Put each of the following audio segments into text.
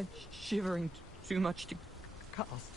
I'm shivering too much to cast.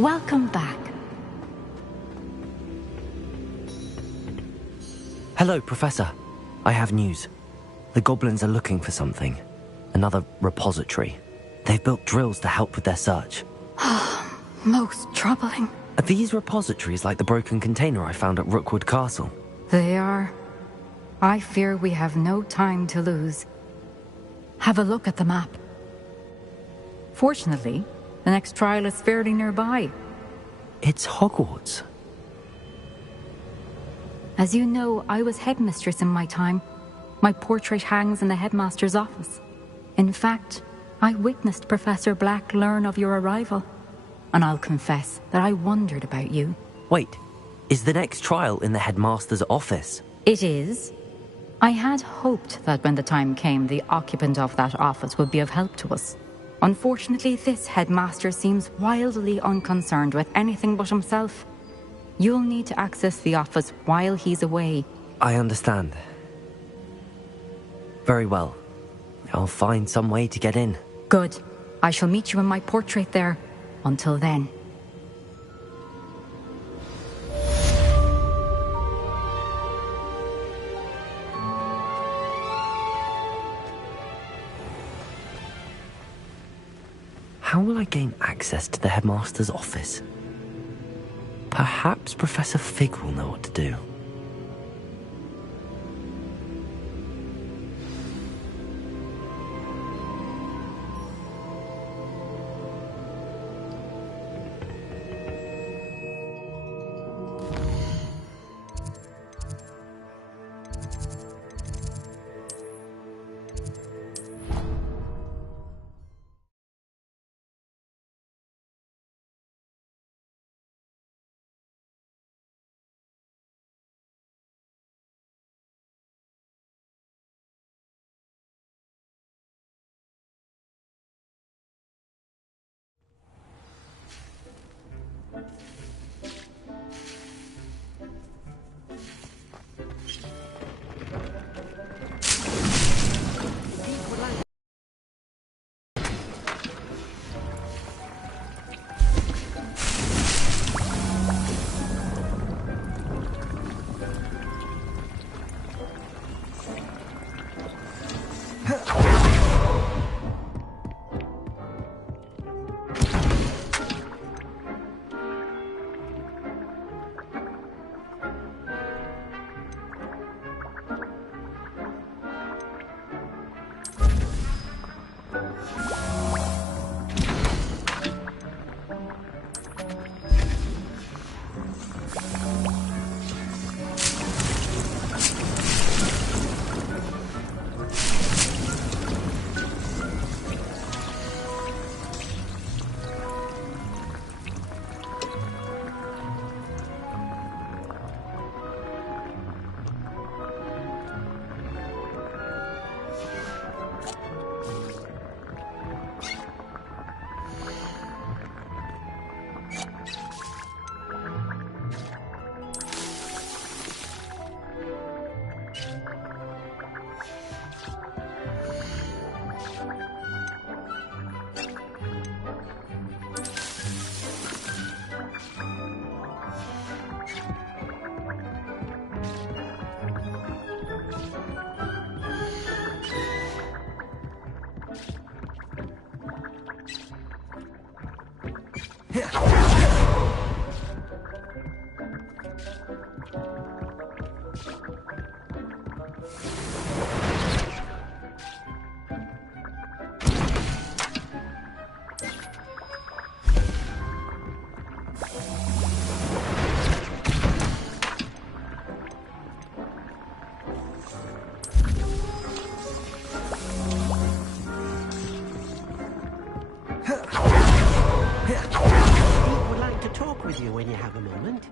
Welcome back. Hello, Professor. I have news. The goblins are looking for something. Another repository. They've built drills to help with their search. Most troubling. Are these repositories like the broken container I found at Rookwood Castle? They are. I fear we have no time to lose. Have a look at the map. Fortunately, the next trial is fairly nearby. It's Hogwarts. As you know, I was headmistress in my time. My portrait hangs in the headmaster's office. In fact, I witnessed Professor Black learn of your arrival. And I'll confess that I wondered about you. Wait, is the next trial in the headmaster's office? It is. I had hoped that when the time came, the occupant of that office would be of help to us. Unfortunately, this headmaster seems wildly unconcerned with anything but himself. You'll need to access the office while he's away. I understand. Very well. I'll find some way to get in. Good. I shall meet you in my portrait there. Until then. How will I gain access to the headmaster's office? Perhaps Professor Fig will know what to do. With you when you have a moment.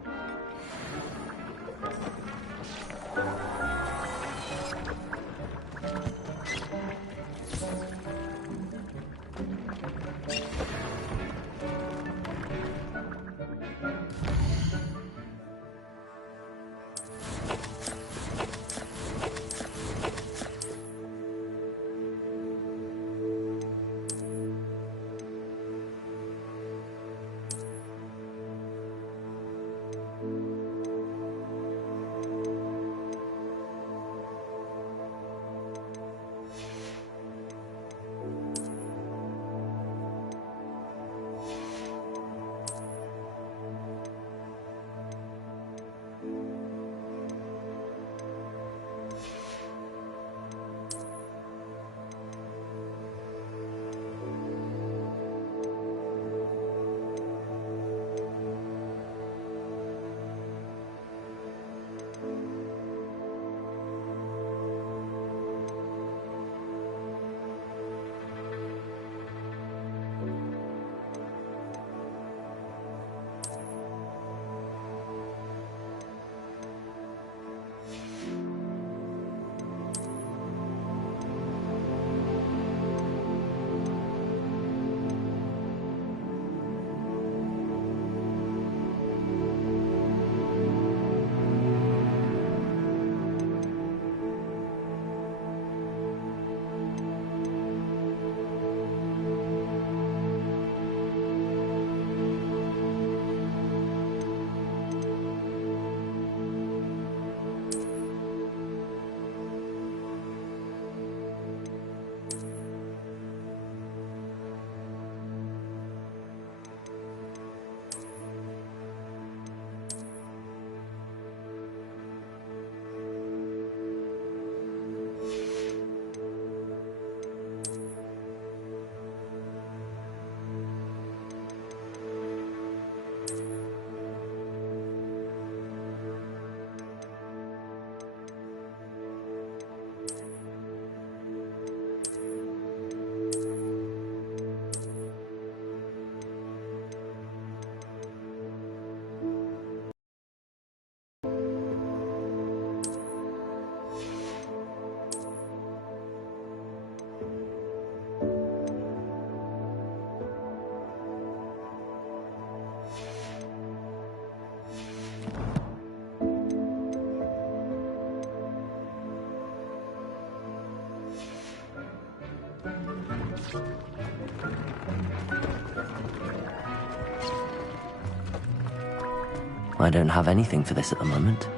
I don't have anything for this at the moment.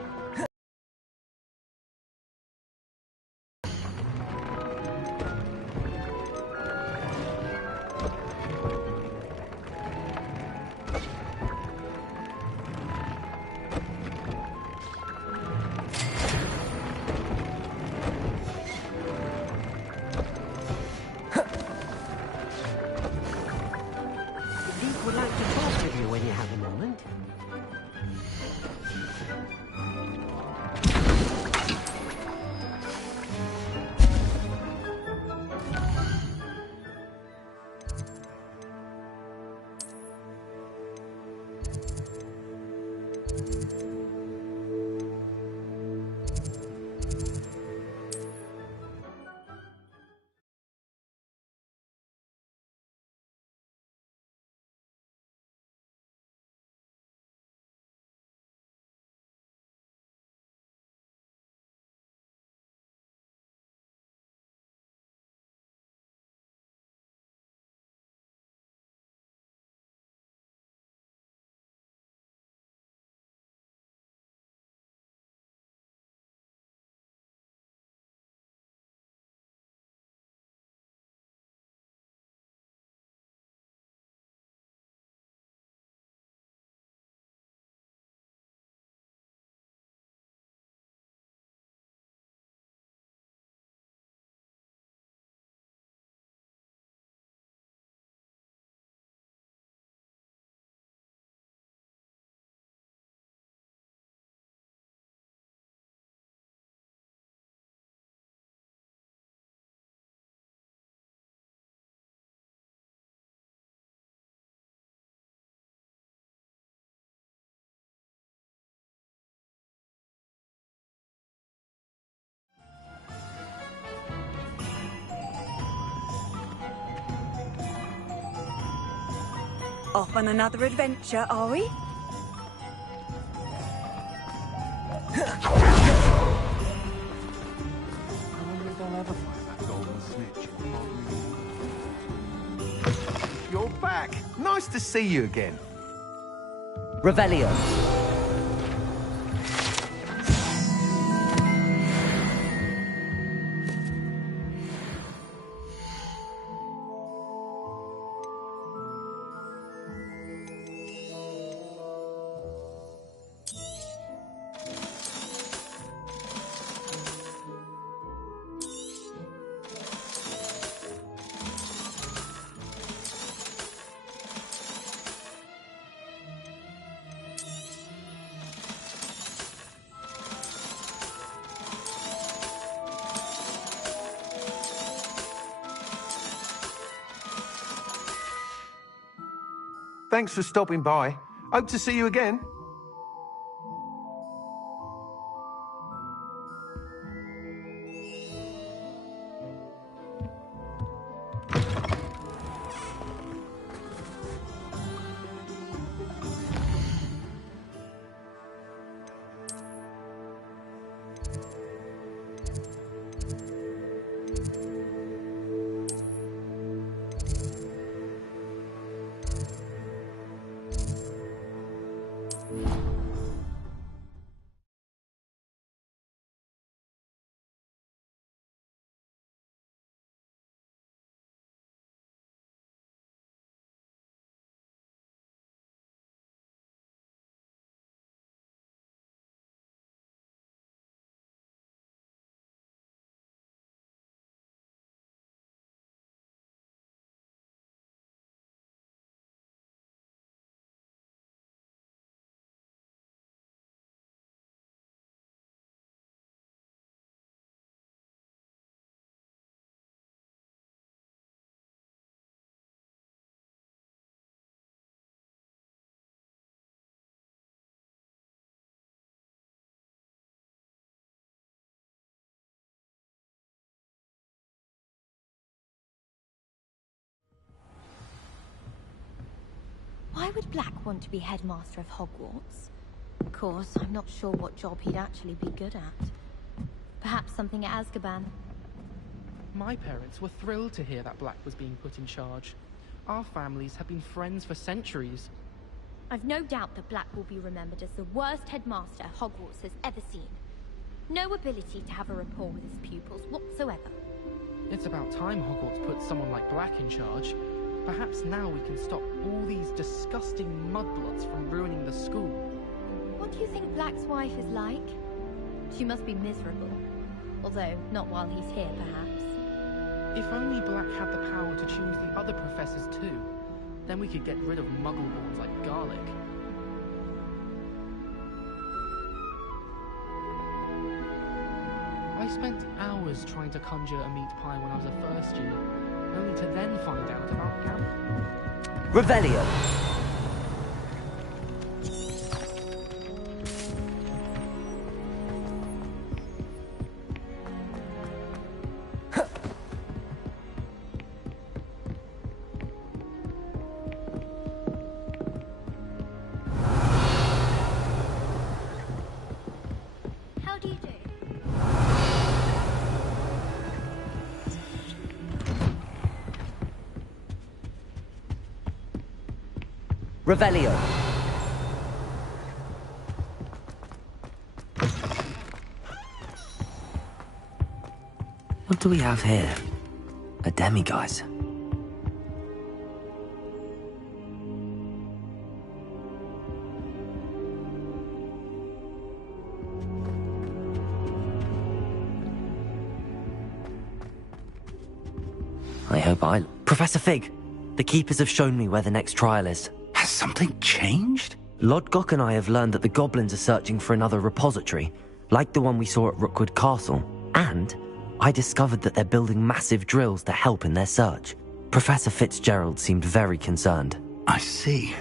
Duke would like to talk with you when you have a moment. Off on another adventure, are we? You're back. Nice to see you again. Revelio. Thanks for stopping by. Hope to see you again. Why would Black want to be headmaster of Hogwarts? Of course, I'm not sure what job he'd actually be good at. Perhaps something at Azkaban. My parents were thrilled to hear that Black was being put in charge. Our families have been friends for centuries. I've no doubt that Black will be remembered as the worst headmaster Hogwarts has ever seen. No ability to have a rapport with his pupils whatsoever. It's about time Hogwarts put someone like Black in charge. Perhaps now we can stop all these disgusting mudbloods from ruining the school. What do you think Black's wife is like? She must be miserable. Although, not while he's here, perhaps. If only Black had the power to choose the other professors too, then we could get rid of muggleborns like garlic. I spent hours trying to conjure a meat pie when I was a first year, only to then find out about Gam. Revelio! How do you do? Revelio! What do we have here? A demiguise. I hope Professor Fig! The Keepers have shown me where the next trial is. Has something changed? Lodgok and I have learned that the goblins are searching for another repository, like the one we saw at Rookwood Castle. And I discovered that they're building massive drills to help in their search. Professor Fitzgerald seemed very concerned. I see.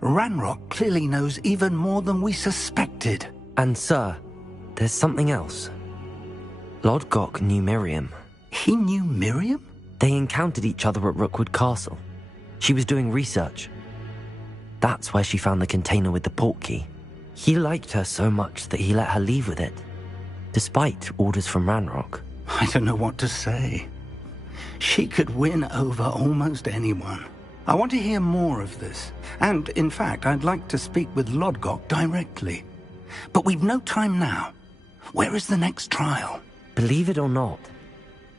Ranrock clearly knows even more than we suspected. And sir, there's something else. Lodgok knew Miriam. He knew Miriam? They encountered each other at Rookwood Castle. She was doing research. That's where she found the container with the portkey. He liked her so much that he let her leave with it, despite orders from Ranrock. I don't know what to say. She could win over almost anyone. I want to hear more of this. And, in fact, I'd like to speak with Lodgok directly. But we've no time now. Where is the next trial? Believe it or not,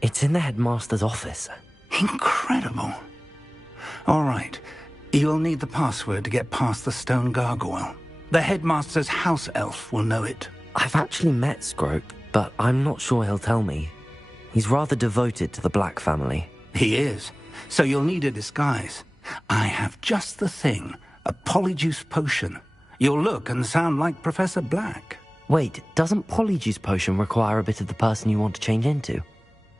it's in the headmaster's office. Incredible. All right. You'll need the password to get past the stone gargoyle. The headmaster's house elf will know it. I've actually met Scrope, but I'm not sure he'll tell me. He's rather devoted to the Black family. He is. So you'll need a disguise. I have just the thing. A polyjuice potion. You'll look and sound like Professor Black. Wait, doesn't polyjuice potion require a bit of the person you want to change into?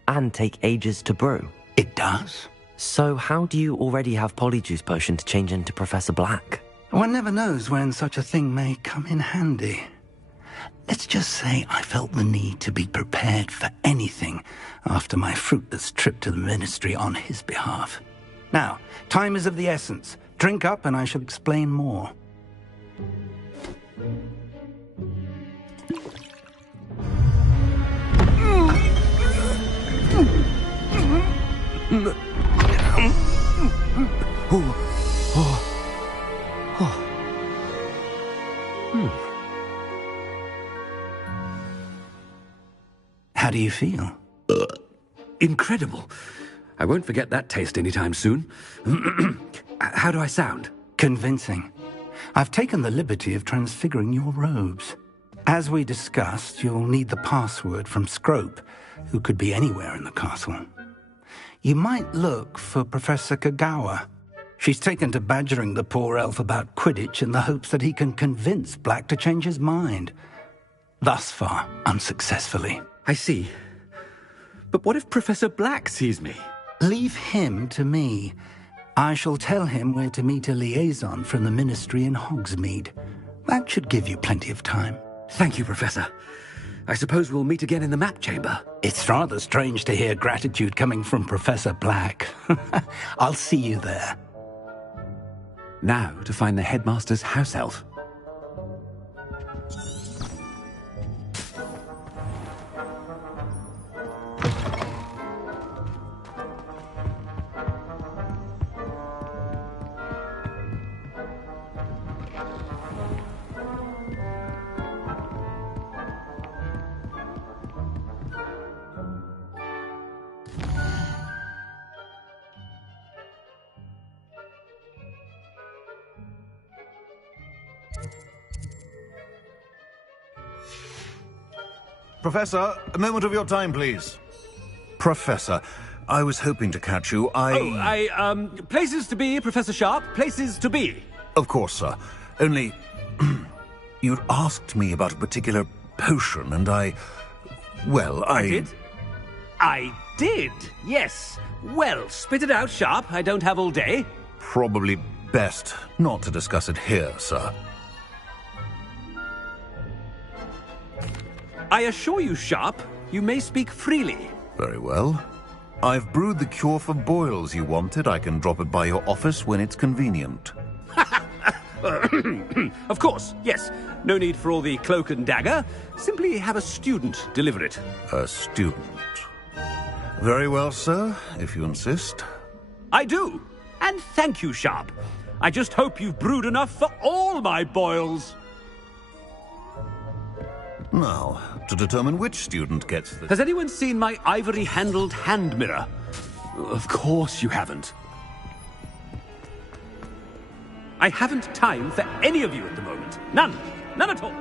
And take ages to brew? It does. So how do you already have polyjuice potion to change into Professor Black? One never knows when such a thing may come in handy. Let's just say I felt the need to be prepared for anything after my fruitless trip to the Ministry on his behalf. Now, time is of the essence. Drink up and I shall explain more. How do you feel? Incredible. I won't forget that taste anytime soon. How do I sound? Convincing. I've taken the liberty of transfiguring your robes. As we discussed, you'll need the password from Scrope, who could be anywhere in the castle. You might look for Professor Kagawa. She's taken to badgering the poor elf about Quidditch in the hopes that he can convince Black to change his mind. Thus far, unsuccessfully. I see. But what if Professor Black sees me? Leave him to me. I shall tell him where to meet a liaison from the Ministry in Hogsmeade. That should give you plenty of time. Thank you, Professor. I suppose we'll meet again in the map chamber. It's rather strange to hear gratitude coming from Professor Black. I'll see you there. Now to find the headmaster's house elf. Professor, a moment of your time, please. Professor, I was hoping to catch you. Places to be, Professor Sharp. Places to be. Of course, sir. Only... you'd asked me about a particular potion, and I did? I did, yes. Well, spit it out, Sharp. I don't have all day. Probably best not to discuss it here, sir. I assure you, Sharp, you may speak freely. Very well. I've brewed the cure for boils you wanted. I can drop it by your office when it's convenient. Of course, yes. No need for all the cloak and dagger. Simply have a student deliver it. A student. Very well, sir, if you insist. I do. And thank you, Sharp. I just hope you've brewed enough for all my boils. Now, to determine which student gets the... Has anyone seen my ivory-handled hand mirror? Of course you haven't. I haven't time for any of you at the moment. None. None at all.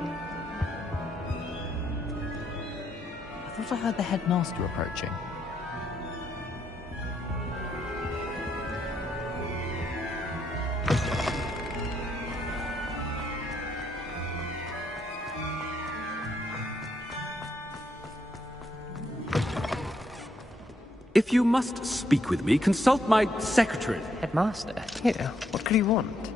I thought I heard the headmaster approaching. If you must speak with me, consult my secretary. Headmaster? Here, what could he want?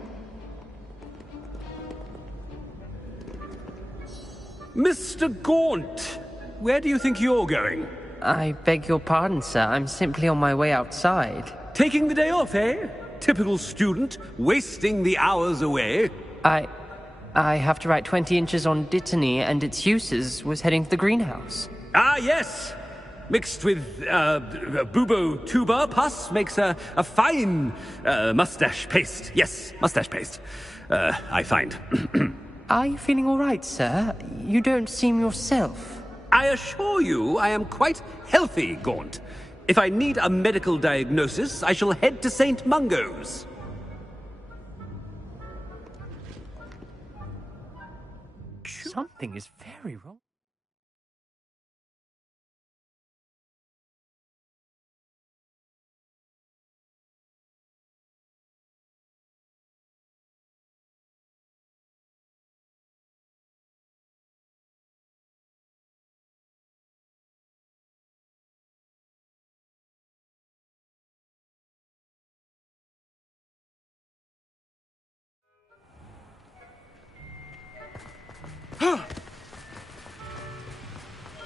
Mr. Gaunt, where do you think you're going? I beg your pardon, sir. I'm simply on my way outside. Taking the day off, eh? Typical student, wasting the hours away. I have to write 20 inches on Dittany and its uses. Was heading to the greenhouse. Ah, yes. Mixed with bubo tuber pus makes a fine mustache paste. Yes, mustache paste. I find. Are you feeling all right, sir? You don't seem yourself. I assure you I am quite healthy, Gaunt. If I need a medical diagnosis, I shall head to St. Mungo's. Something is very wrong.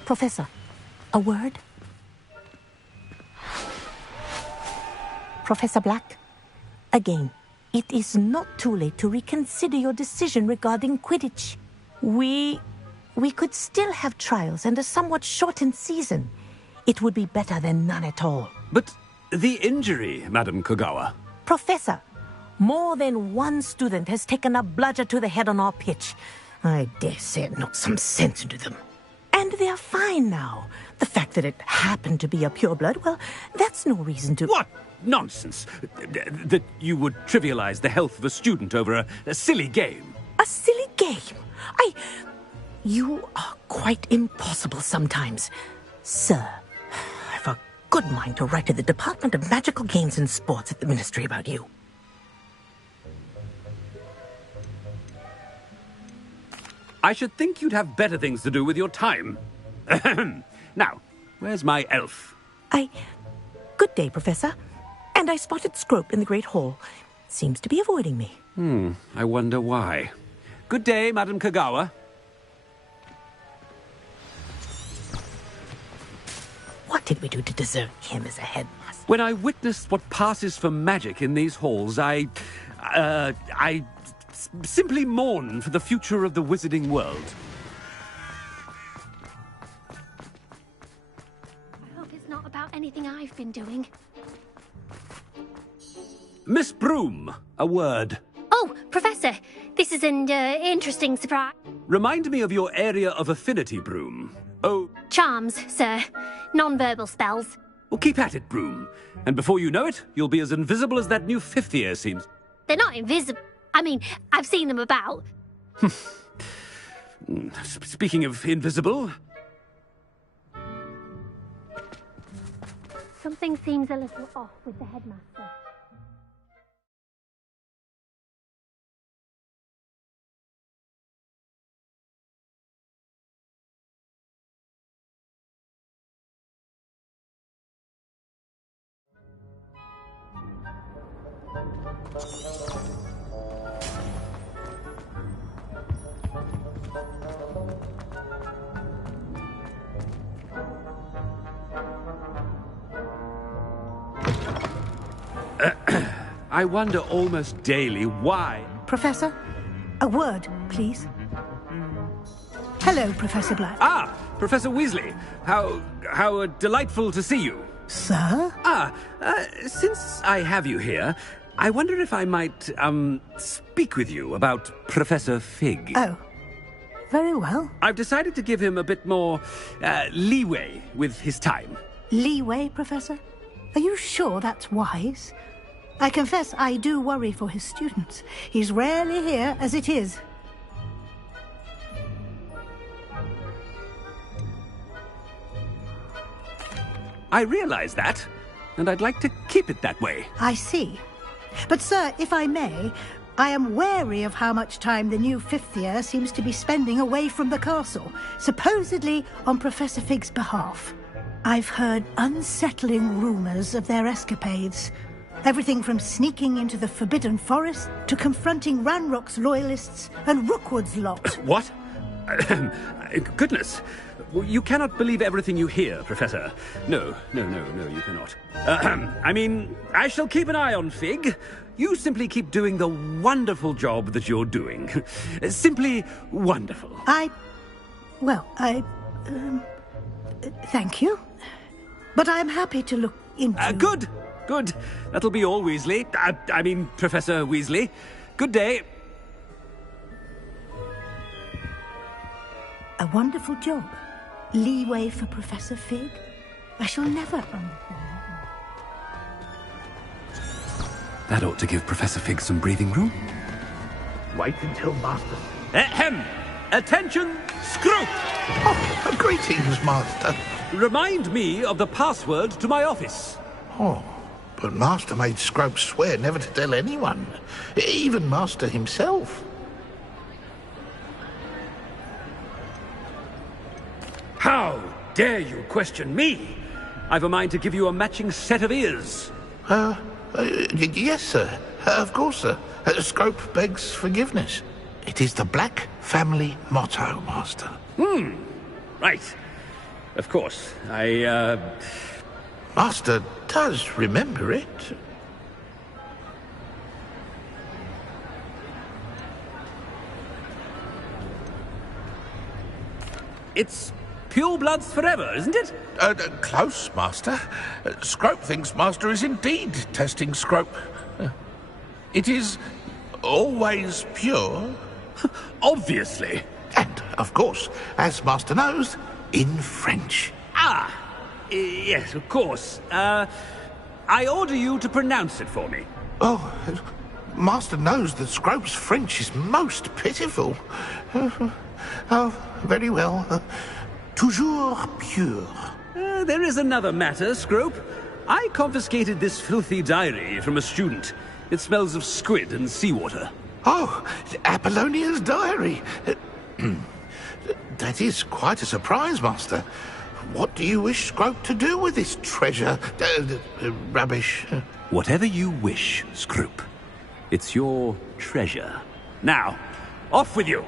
Professor, a word? Professor Black, again, it is not too late to reconsider your decision regarding Quidditch. We could still have trials and a somewhat shortened season. It would be better than none at all. But the injury, Madam Kogawa. Professor, more than one student has taken a bludger to the head on our pitch. I dare say it knocked some sense into them. And they're fine now. The fact that it happened to be a pureblood, well, that's no reason to... What nonsense! That you would trivialize the health of a student over a silly game. A silly game? You are quite impossible sometimes. Sir, I've a good mind to write to the Department of Magical Games and Sports at the Ministry about you. I should think you'd have better things to do with your time. Now, where's my elf? Good day, Professor. And I spotted Scrope in the Great Hall. Seems to be avoiding me. I wonder why. Good day, Madam Kogawa. What did we do to deserve him as a headmaster? When I witnessed what passes for magic in these halls, I simply mourn for the future of the wizarding world. I hope it's not about anything I've been doing. Miss Broom, a word. Oh, Professor, this is an interesting surprise. Remind me of your area of affinity, Broom. Oh... Charms, sir. Non-verbal spells. Well, keep at it, Broom. And before you know it, you'll be as invisible as that new fifth year seems. They're not invisible. I mean, I've seen them about. Speaking of invisible, Something seems a little off with the headmaster. I wonder almost daily why. Professor, a word, please. Hello, Professor Black. Ah, Professor Weasley. How delightful to see you. Sir? Since I have you here, I wonder if I might, speak with you about Professor Fig. Oh, very well. I've decided to give him a bit more, leeway with his time. Leeway, Professor? Are you sure that's wise? I confess I do worry for his students. He's rarely here as it is. I realize that, and I'd like to keep it that way. I see. But, sir, if I may, I am wary of how much time the new fifth year seems to be spending away from the castle, supposedly on Professor Fig's behalf. I've heard unsettling rumors of their escapades. Everything from sneaking into the Forbidden Forest to confronting Ranrock's loyalists and Rookwood's lot. What? Goodness. You cannot believe everything you hear, Professor. No, you cannot. I mean, I shall keep an eye on Fig. You simply keep doing the wonderful job that you're doing. Simply wonderful. Thank you. But I'm happy to look into... Good. That'll be all, Weasley. I mean, Professor Weasley. Good day. A wonderful job. Leeway for Professor Fig. I shall never understand. That ought to give Professor Fig some breathing room. Wait until Master... Ahem! Attention, Scrope! Oh, greetings, Master. Remind me of the password to my office. Oh, but Master made Scrope swear never to tell anyone, even Master himself. How dare you question me? I've a mind to give you a matching set of ears. Yes, sir. Of course, sir. Scrope begs forgiveness. It is the Black family motto, Master. Right. Of course. Master does remember it. It's pure bloods forever, isn't it? Close, Master. Scrope thinks Master is indeed testing Scrope. It is always pure. Obviously. And, of course, as Master knows, in French. Yes, of course. I order you to pronounce it for me. Oh, Master knows that Scrope's French is most pitiful. Oh, very well. Toujours pure. There is another matter, Scrope. I confiscated this filthy diary from a student. It smells of squid and seawater. Oh, Apollonia's diary. That is quite a surprise, Master. What do you wish Scrope to do with this treasure? Rubbish. Whatever you wish, Scrope. It's your treasure. Now, off with you!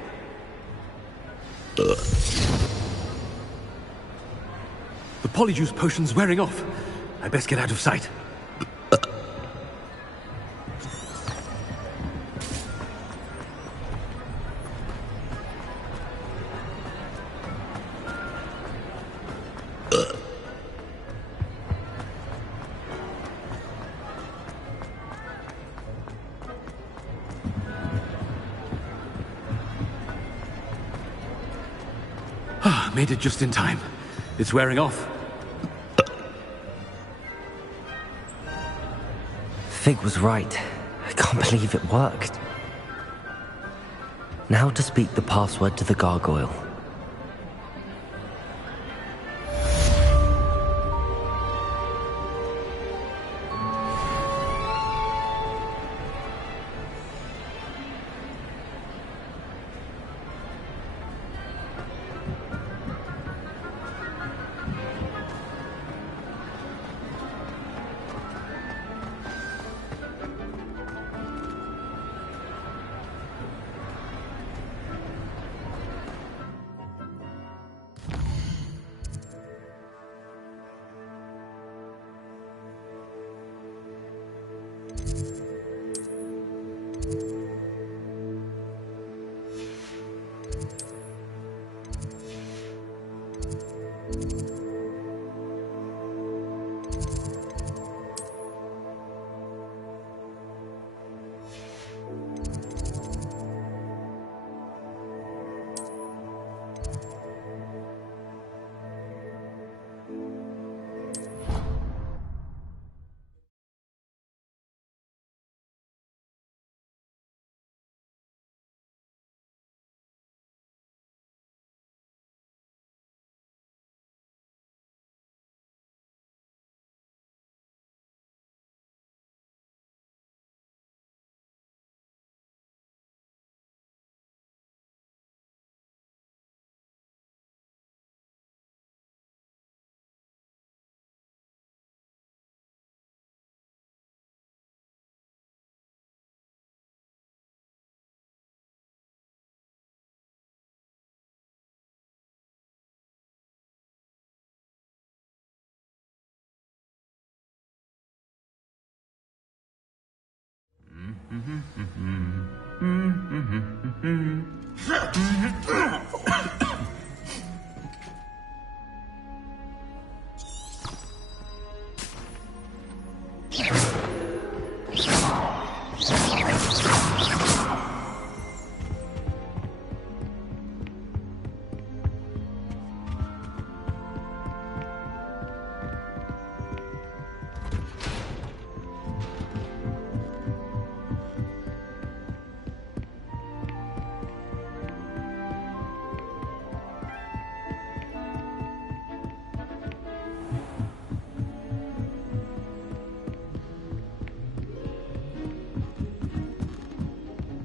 The Polyjuice potion's wearing off. I best get out of sight. Made it just in time. It's wearing off. Fig was right. I can't believe it worked. Now to speak the password to the gargoyle.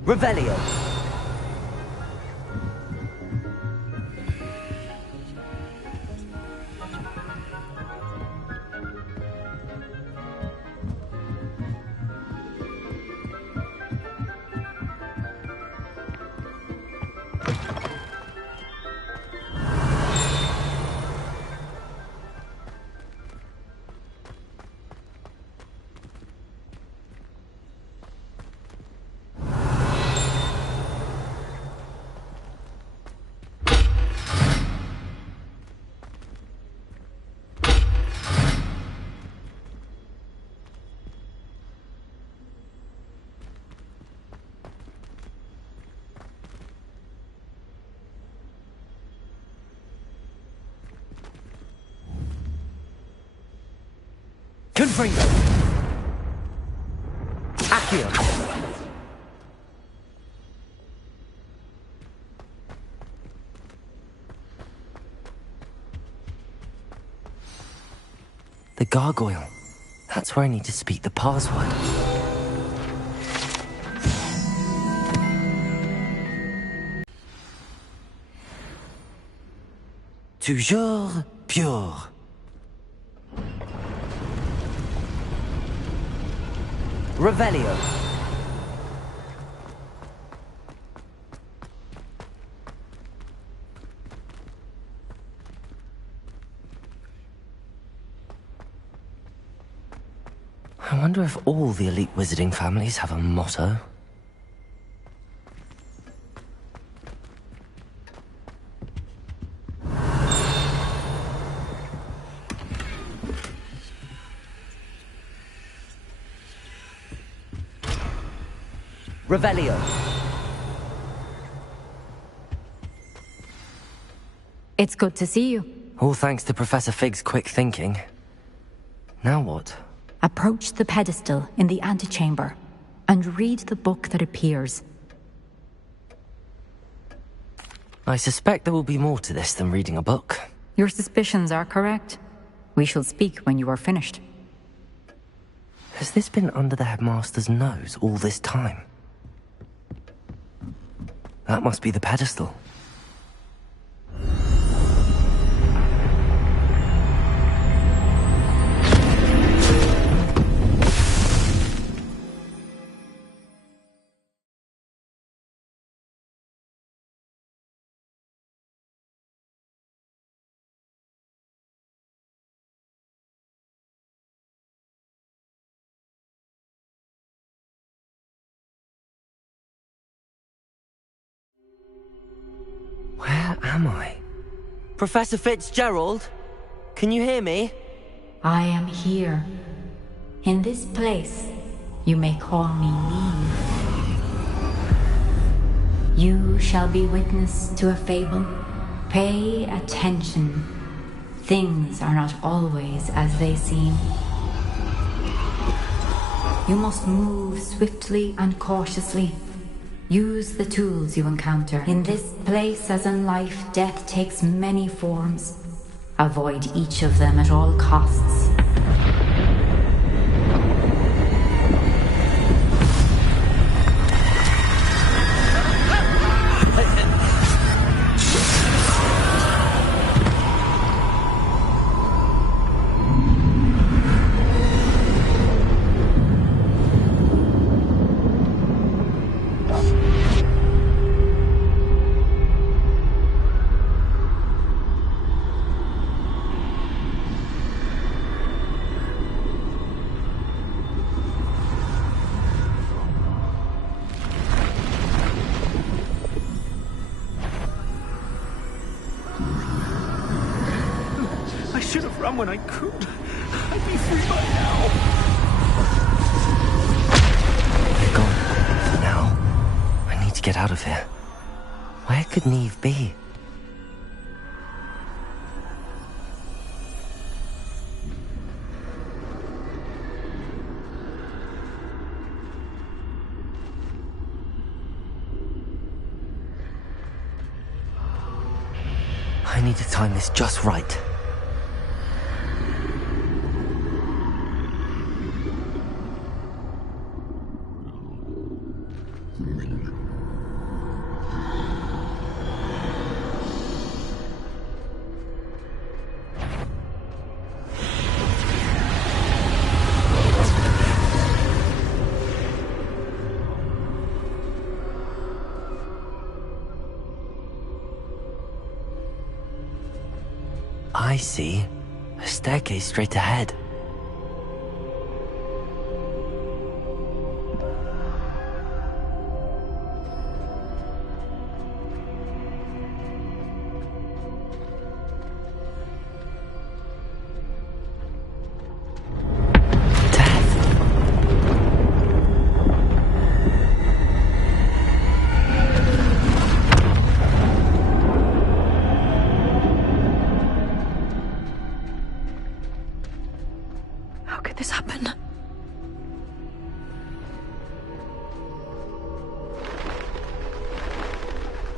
Revelio. Confringo. Accio. The gargoyle. That's where I need to speak the password. Toujours pure. Revelio. I wonder if all the elite wizarding families have a motto. Revelio. It's good to see you. All thanks to Professor Fig's quick thinking. Now what? Approach the pedestal in the antechamber and read the book that appears. I suspect there will be more to this than reading a book. Your suspicions are correct. We shall speak when you are finished. Has this been under the headmaster's nose all this time? That must be the pedestal. Where am I? Professor Fitzgerald? Can you hear me? I am here. In this place, you may call me Neve. You shall be witness to a fable. Pay attention. Things are not always as they seem. You must move swiftly and cautiously. Use the tools you encounter. In this place, as in life, death takes many forms. Avoid each of them at all costs. I should have run when I could. I'd be free by now. They're gone. For now. I need to get out of here. Where could Neve be? I need to time this just right. I see. A staircase straight ahead.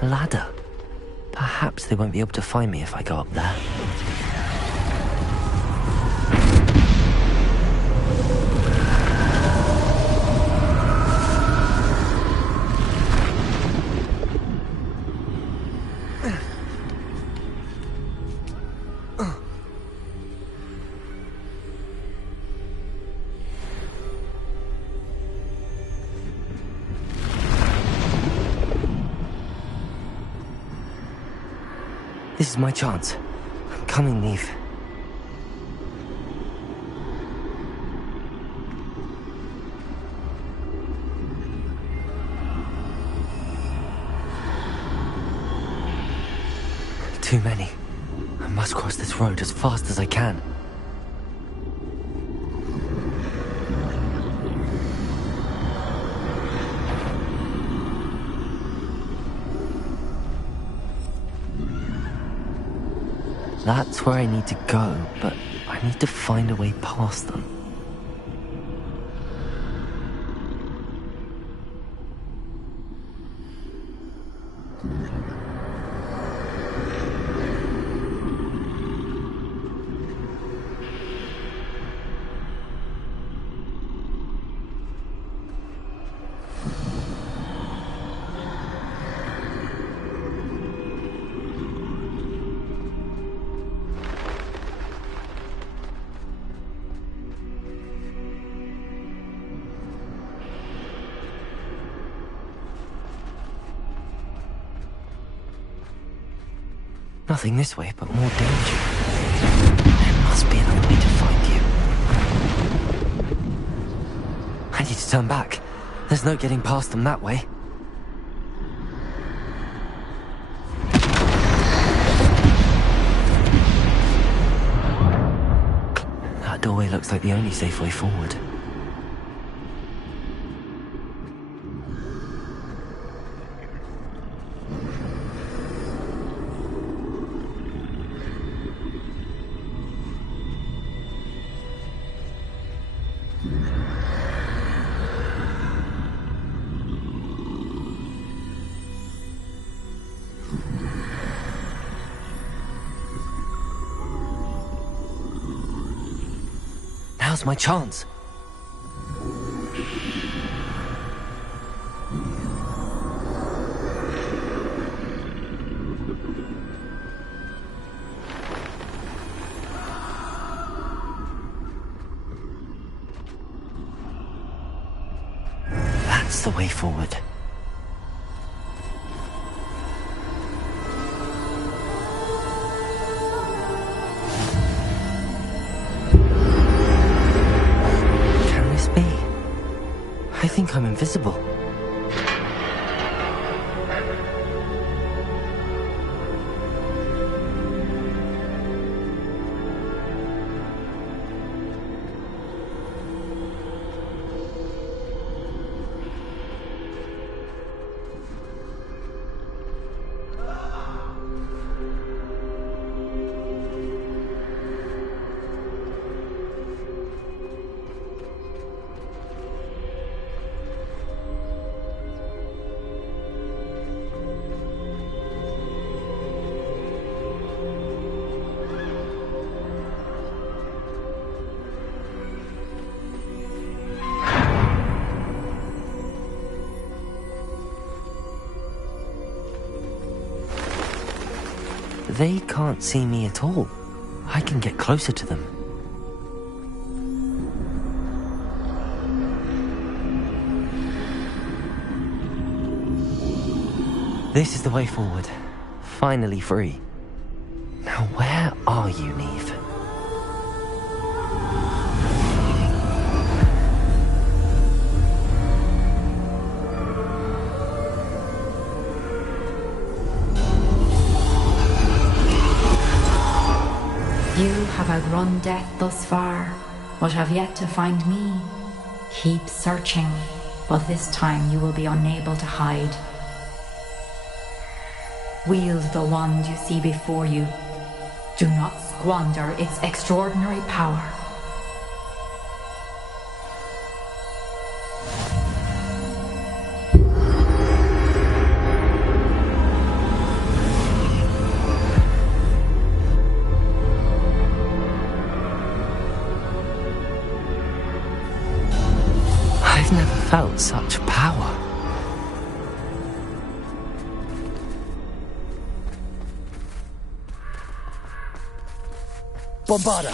A ladder. Perhaps they won't be able to find me if I go up there. This is my chance. I'm coming, Neve. Too many. I must cross this road as fast as I can. That's where I need to go, but I need to find a way past them. Nothing this way, but more danger. There must be another way to find you. I need to turn back. There's no getting past them that way. That doorway looks like the only safe way forward. Now's my chance. That's the way forward. I think I'm invisible. They can't see me at all. I can get closer to them. This is the way forward. Finally free. Now where are you, Neve? You have outrun death thus far, but have yet to find me. Keep searching, but this time you will be unable to hide. Wield the wand you see before you. Do not squander its extraordinary power. I've never felt such power. Bombarda!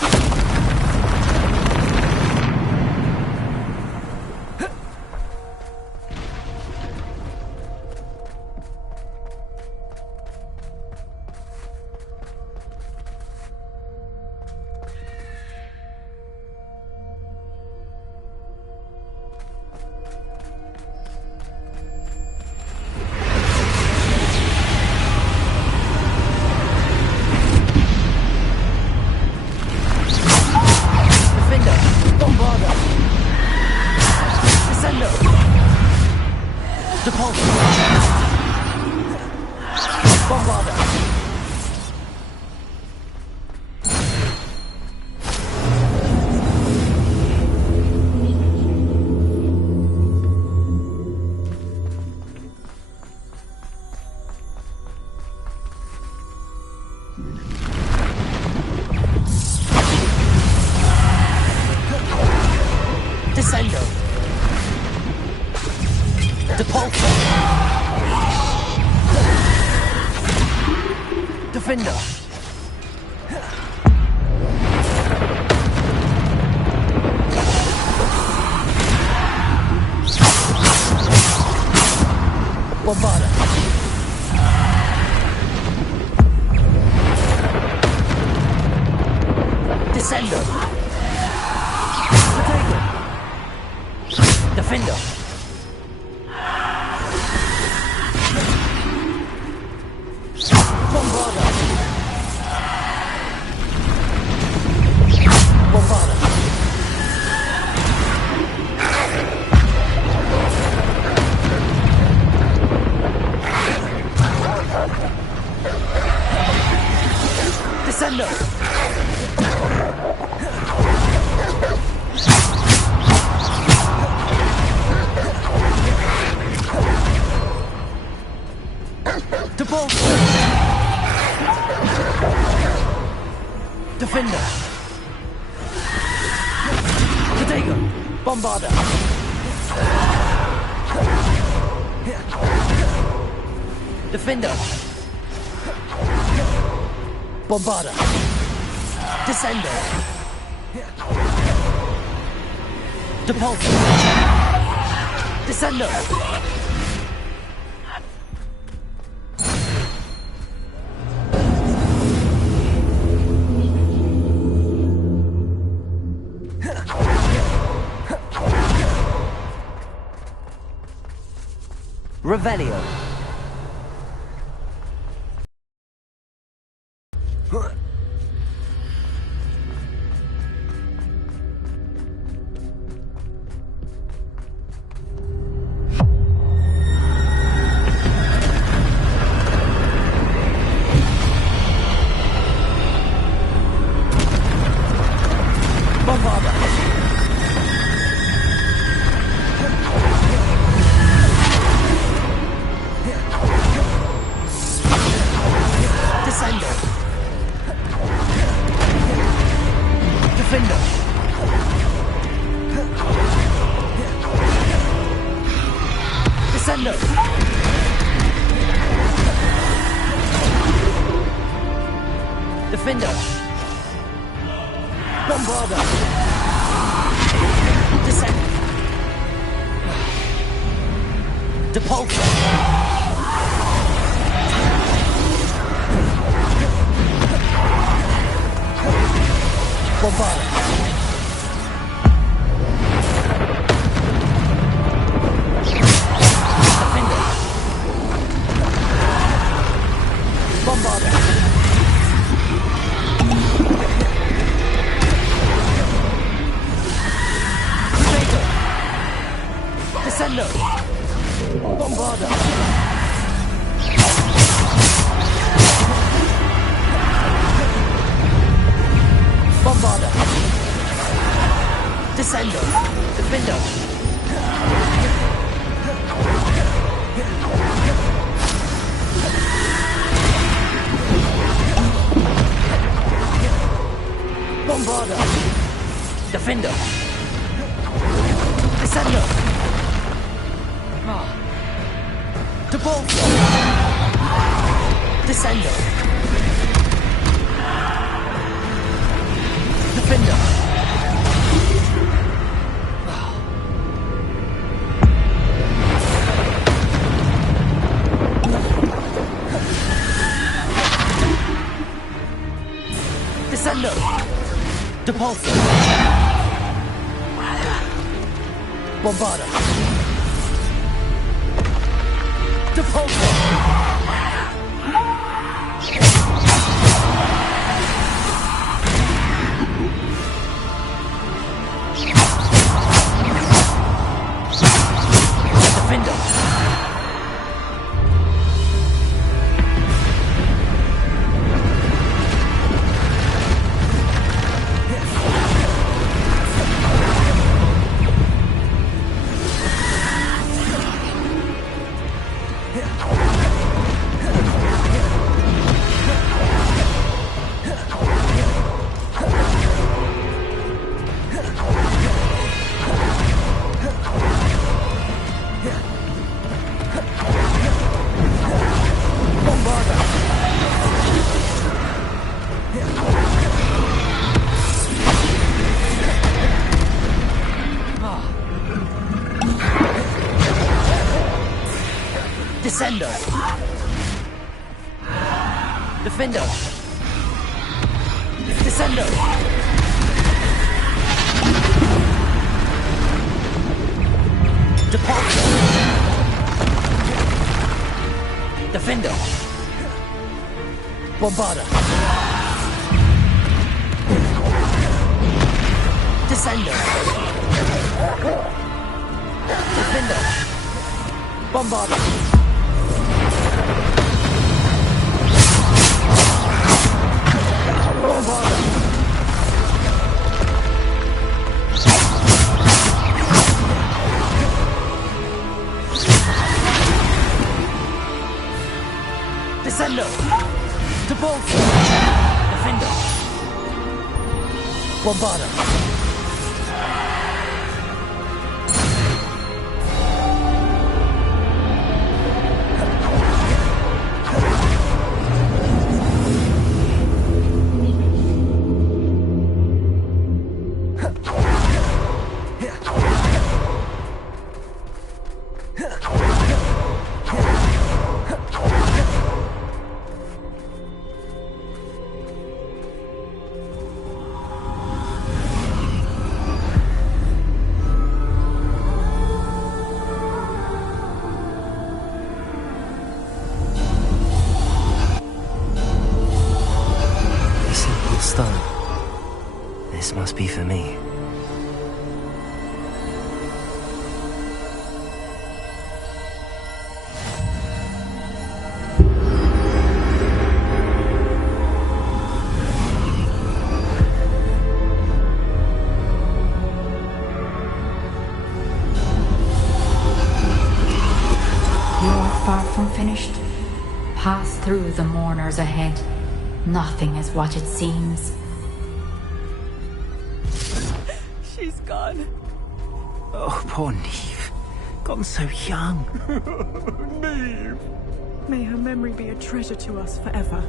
Bombarda! Descendo! Depulso! Descendo! Revelio. Defender! Bombarder! Descend! Depulsor! Bombarder! Defender! Bombarder! Crusader! Descendo! Bombarder! Bombarder! Descendo! Defender! Bombarder! Defender! Descendo! Depulsor! Descendo! Defender! Descendo! Depulsor! Bombarder! Depulsor! Defender! Descendo! Defender! Descendo! Depulsor! Defender! Bombarder! Descendo! Defender! Bombarder! Bombarder! Descendo! Depulsor! Defender! Bombarder! This must be for me. Far from finished. Pass through the mourners ahead. Nothing is what it seems. She's gone. Oh, poor Neve. Gone so young. Neve. May her memory be a treasure to us forever.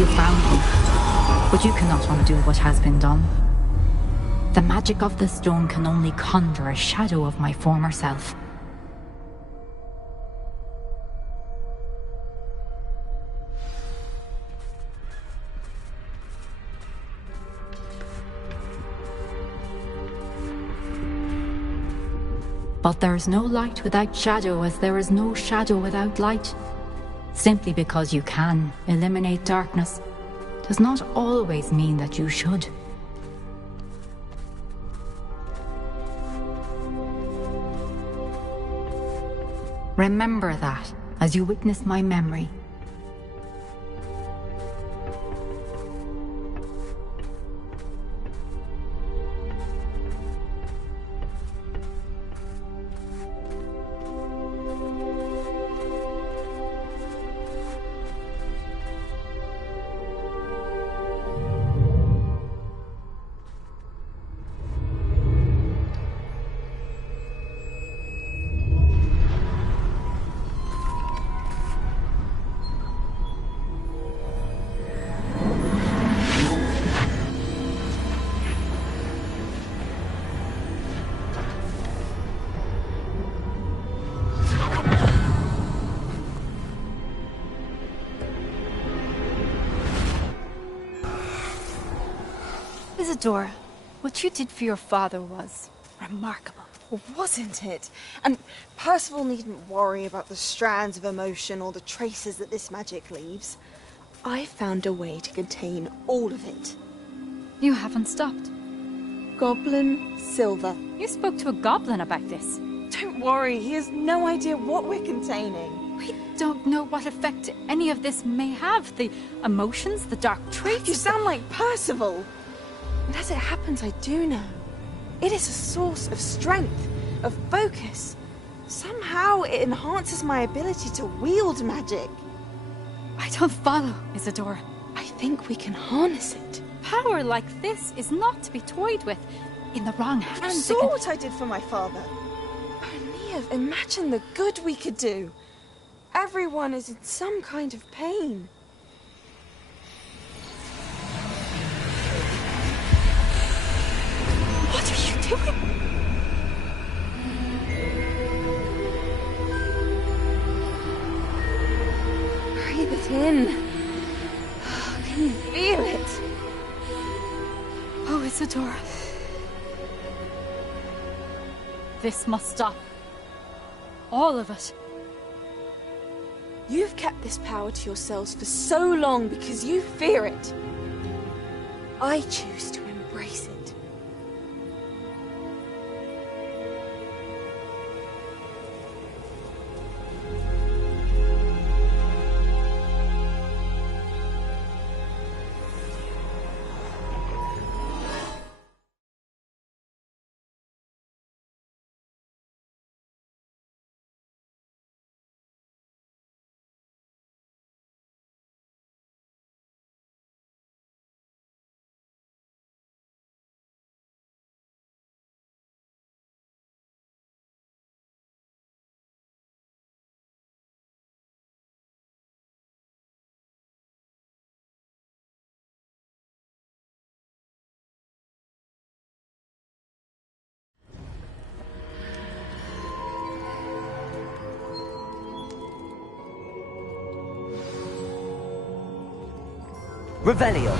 You found me, but you cannot undo what has been done. The magic of the stone can only conjure a shadow of my former self. But there is no light without shadow, as there is no shadow without light. Simply because you can eliminate darkness does not always mean that you should. Remember that as you witness my memory. Isadora, what you did for your father was remarkable. Well, wasn't it? And Percival needn't worry about the strands of emotion or the traces that this magic leaves. I found a way to contain all of it. You haven't stopped. Goblin Silver. You spoke to a goblin about this. Don't worry, he has no idea what we're containing. We don't know what effect any of this may have. The emotions, the dark traits. You sound like Percival. And as it happens, I do know. It is a source of strength, of focus. Somehow it enhances my ability to wield magic. I don't follow, Isadora. I think we can harness it. Power like this is not to be toyed with. In the wrong hands. You saw what I did for my father. Oh, Neve, imagine the good we could do. Everyone is in some kind of pain. What are you doing? Breathe it in. Can you feel it? Oh, Isadora. This must stop. All of it. You've kept this power to yourselves for so long because you fear it. I choose to embrace it. Revelio.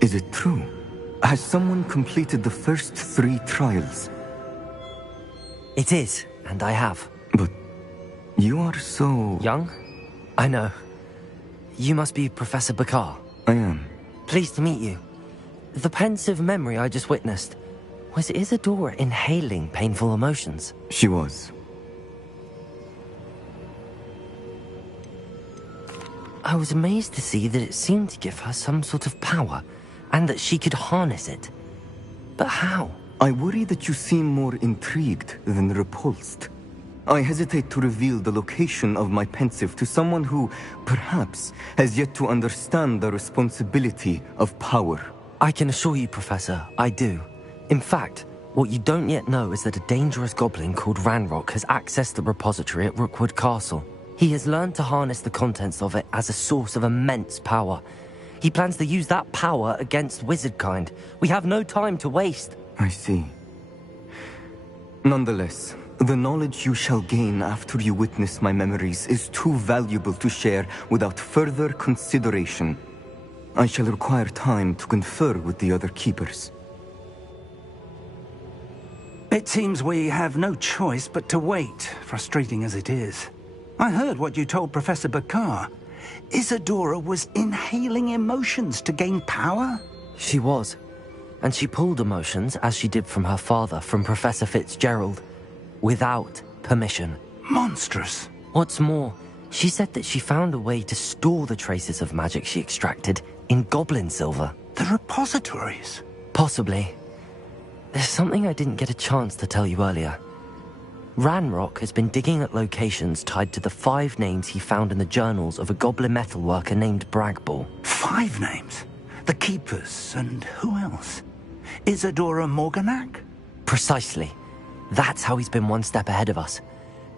Is it true? Has someone completed the first 3 trials? It is, and I have. But you are so... young? I know. You must be Professor Bakar. I am. Pleased to meet you. The pensive memory I just witnessed, was Isadora inhaling painful emotions? She was. I was amazed to see that it seemed to give her some sort of power, and that she could harness it. But how? I worry that you seem more intrigued than repulsed. I hesitate to reveal the location of my pensive to someone who, perhaps, has yet to understand the responsibility of power. I can assure you, Professor, I do. In fact, what you don't yet know is that a dangerous goblin called Ranrock has accessed the repository at Rookwood Castle. He has learned to harness the contents of it as a source of immense power. He plans to use that power against wizardkind. We have no time to waste. I see. Nonetheless, the knowledge you shall gain after you witness my memories is too valuable to share without further consideration. I shall require time to confer with the other keepers. It seems we have no choice but to wait, frustrating as it is. I heard what you told Professor Bakar. Isadora was inhaling emotions to gain power? She was. And she pulled emotions, as she did from her father, from Professor Fitzgerald, without permission. Monstrous. What's more, she said that she found a way to store the traces of magic she extracted in goblin silver. The repositories? Possibly. There's something I didn't get a chance to tell you earlier. Ranrock has been digging at locations tied to the 5 names he found in the journals of a goblin metalworker named Bragball. 5 names? The Keepers, and who else? Isadora Morganac? Precisely. That's how he's been one step ahead of us.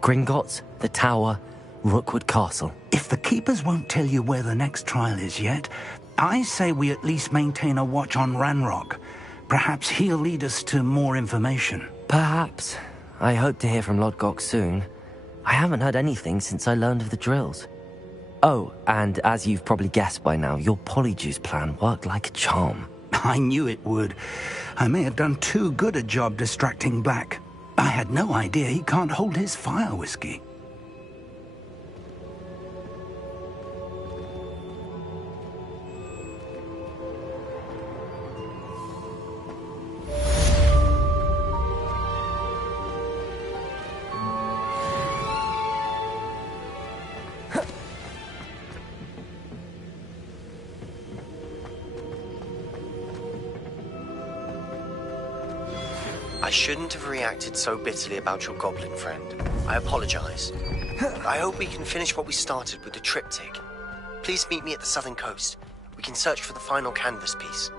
Gringotts, the Tower, Rookwood Castle. If the Keepers won't tell you where the next trial is yet, I say we at least maintain a watch on Ranrock. Perhaps he'll lead us to more information. Perhaps. I hope to hear from Lodgok soon. I haven't heard anything since I learned of the drills. Oh, and as you've probably guessed by now, your Polyjuice plan worked like a charm. I knew it would. I may have done too good a job distracting Black. I had no idea he can't hold his fire whiskey. I shouldn't have reacted so bitterly about your goblin friend. I apologize. I hope we can finish what we started with the triptych. Please meet me at the southern coast. We can search for the final canvas piece.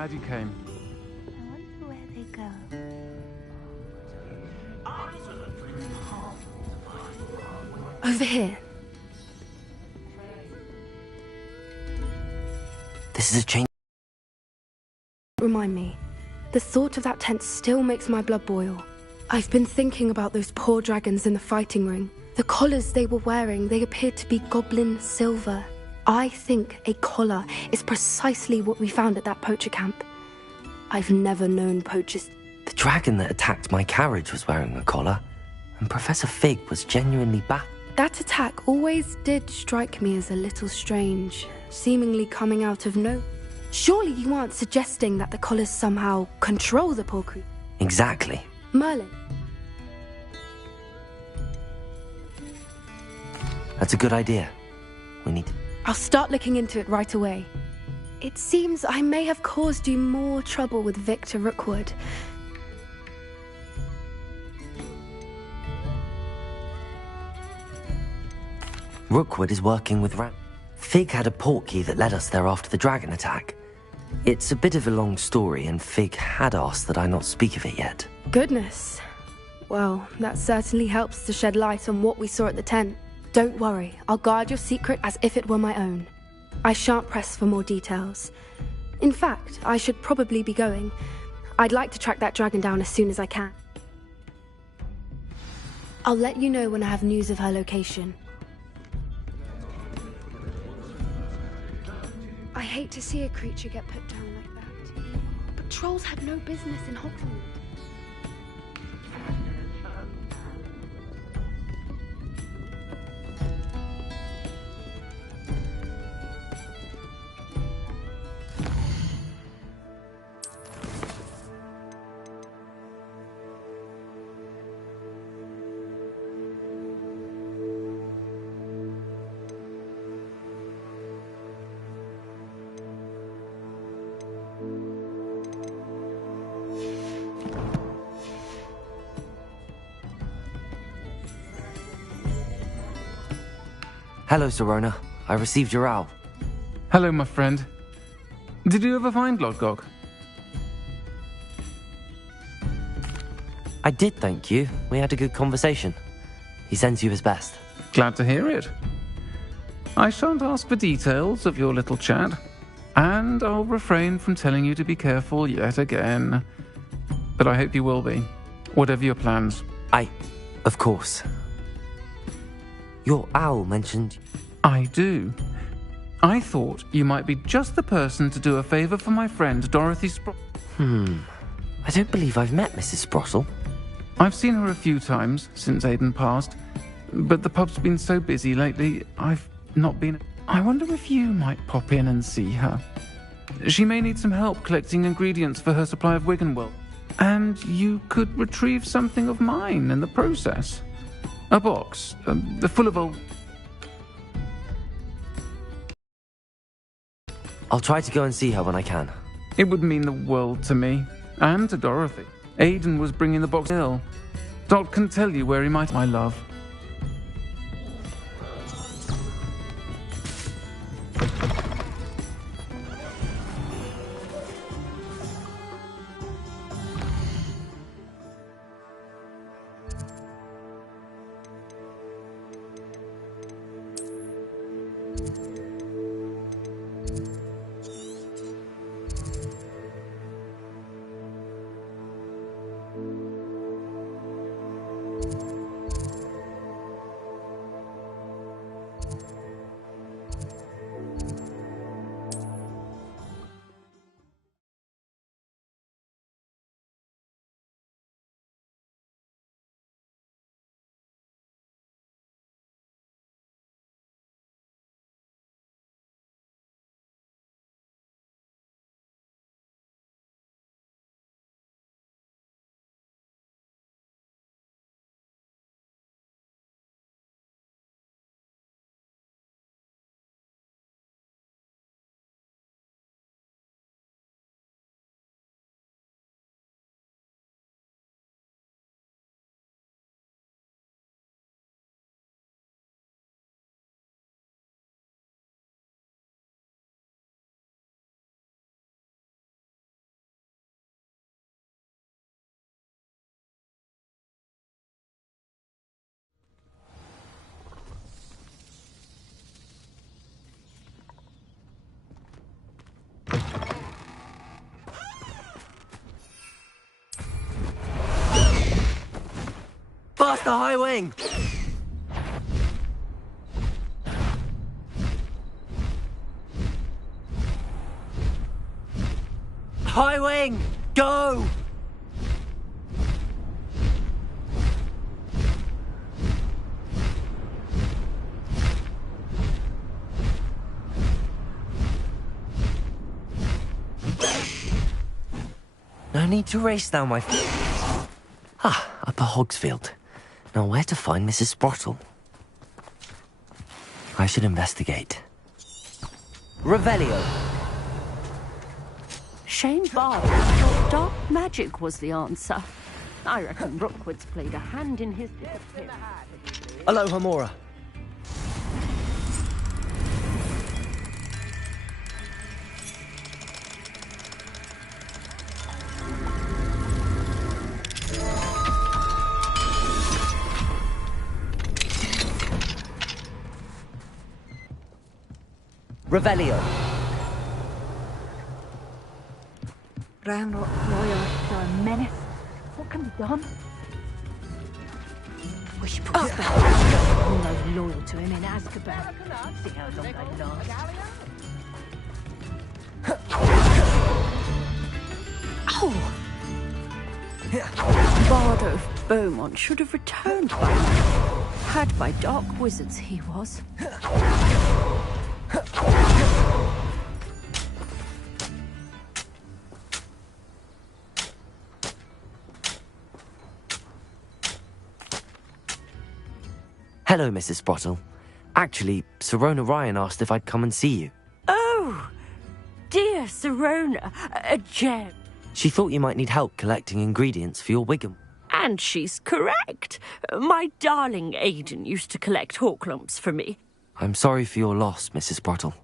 glad you came. I wonder where they go. Over here. This is a change. Remind me. The thought of that tent still makes my blood boil. I've been thinking about those poor dragons in the fighting ring. The collars they were wearing, they appeared to be goblin silver. I think a collar is precisely what we found at that poacher camp. I've never known poachers. The dragon that attacked my carriage was wearing a collar, and Professor Fig was genuinely bad. That attack always did strike me as a little strange, seemingly coming out of no. Surely you aren't suggesting that the collars somehow control the poor creature? Exactly. Merlin. That's a good idea. We need to... I'll start looking into it right away. It seems I may have caused you more trouble with Victor Rookwood. Rookwood is working with Ram. Fig had a portkey that led us there after the dragon attack. It's a bit of a long story, and Fig had asked that I not speak of it yet. Goodness. Well, that certainly helps to shed light on what we saw at the tent. Don't worry, I'll guard your secret as if it were my own. I shan't press for more details. In fact, I should probably be going. I'd like to track that dragon down as soon as I can. I'll let you know when I have news of her location. I hate to see a creature get put down like that. But trolls had no business in Hogwarts. Hello, Serona. I received your owl. Hello, my friend. Did you ever find Lodgok? I did, thank you. We had a good conversation. He sends you his best. Glad to hear it. I shan't ask for details of your little chat, and I'll refrain from telling you to be careful yet again. But I hope you will be, whatever your plans. Of course. Your owl mentioned... I do. I thought you might be just the person to do a favour for my friend Dorothy I don't believe I've met Mrs. Sprossel. I've seen her a few times since Aidan passed, but the pub's been so busy lately, I've not been... I wonder if you might pop in and see her. She may need some help collecting ingredients for her supply of Wiggenweld, and you could retrieve something of mine in the process. A box, full of old... I'll try to go and see her when I can. It would mean the world to me, and to Dorothy. Aidan was bringing the box ill. Doc can tell you where he might... My love. Master High Wing! High Wing, go! No need to race now, my Upper Hogsfield. Now where to find Mrs. Sprottle? I should investigate. Revelio! Shane Barber thought dark magic was the answer. I reckon Rookwood's played a hand in his disappearance. Aloha, Mora. Revelio. Randall Royal are a menace. What can be done? We should put all those loyal to him in Azkaban. See how long they last. Oh! Bardo of Beaumont should have returned by now. Had by dark wizards he was. Hello, Mrs. Sprottle. Actually, Sirona Ryan asked if I'd come and see you. Oh! Dear Sirona, a gem. She thought you might need help collecting ingredients for your Wiggum. And she's correct. My darling Aidan used to collect hawk lumps for me. I'm sorry for your loss, Mrs. Sprottle.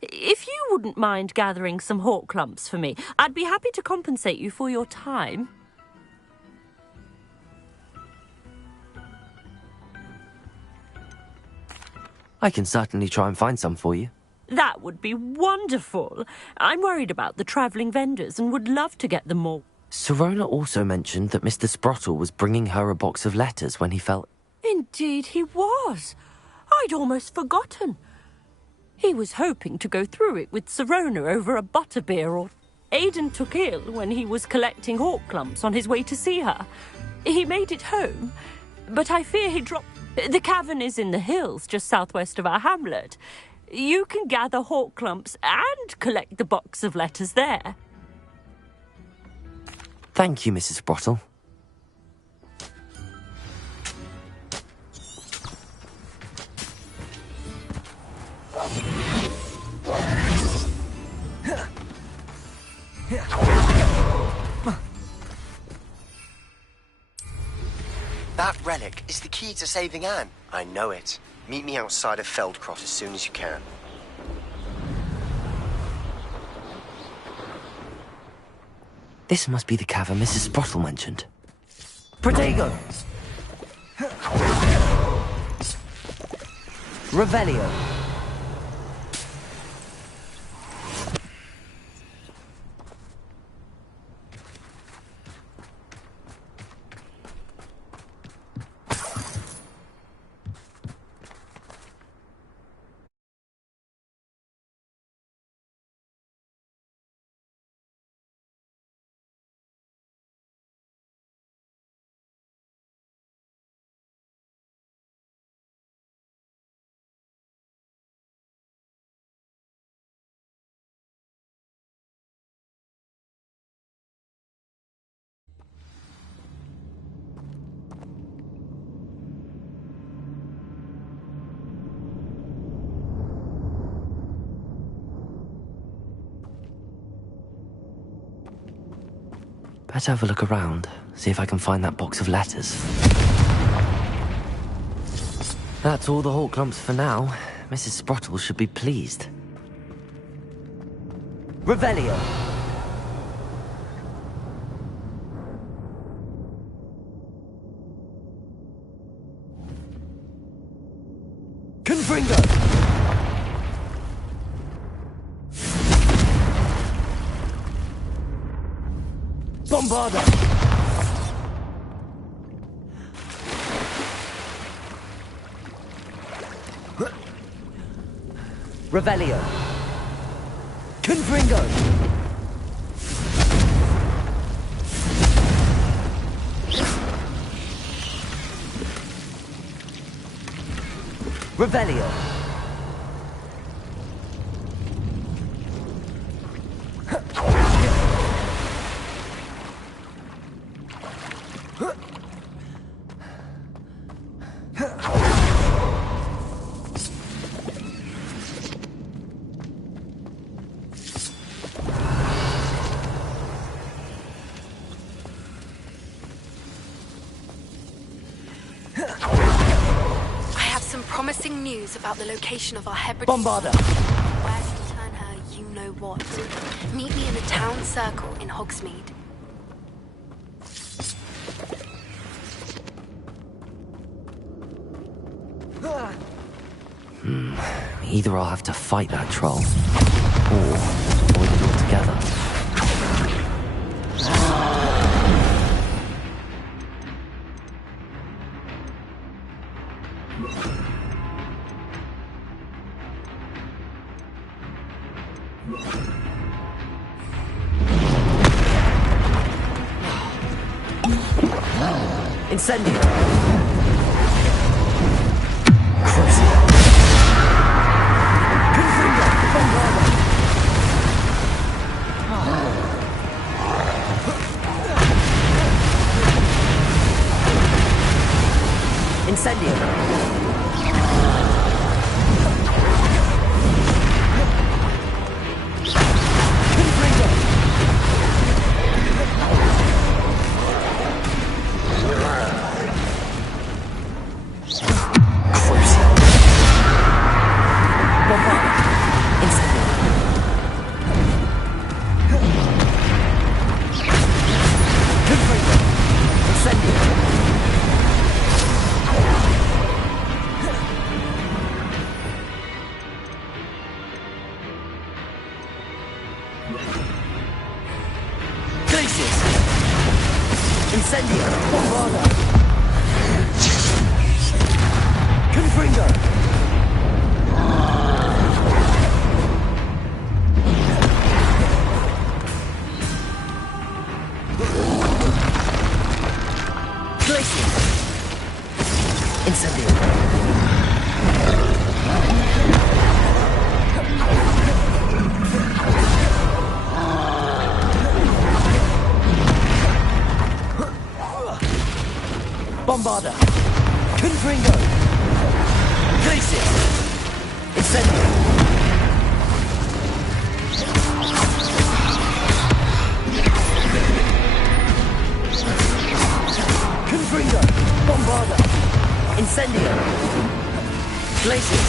If you wouldn't mind gathering some hawk lumps for me, I'd be happy to compensate you for your time. I can certainly try and find some for you. That would be wonderful. I'm worried about the travelling vendors and would love to get them more. Sirona also mentioned that Mr. Sprottle was bringing her a box of letters when he fell... Indeed he was. I'd almost forgotten. He was hoping to go through it with Sirona over a butterbeer or... Aidan took ill when he was collecting hawk lumps on his way to see her. He made it home, but I fear he dropped... The cavern is in the hills just southwest of our hamlet. You can gather hawk lumps and collect the box of letters there. Thank you, Mrs. Sprottle. That relic is the key to saving Anne. I know it. Meet me outside of Feldcroft as soon as you can. This must be the cavern Mrs. Sprottle mentioned. Protego! Revelio! Better have a look around, see if I can find that box of letters. That's all the hawk lumps for now. Mrs. Sprottle should be pleased. Revelio! Confringo! Bombarda! Revelio. Confringo. Revelio. Promising news about the location of our Hebrides. Bombarder! Where to turn her, you know what. Meet me in the town circle in Hogsmeade. Either I'll have to fight that troll, or avoid it altogether. Incendio. Incendio! Bombarda! Confringo! Glacier! Incendio! Bombarda! Confringo! Glacier! Incendio! Confringo! Bombarda! Incendio! Glacier!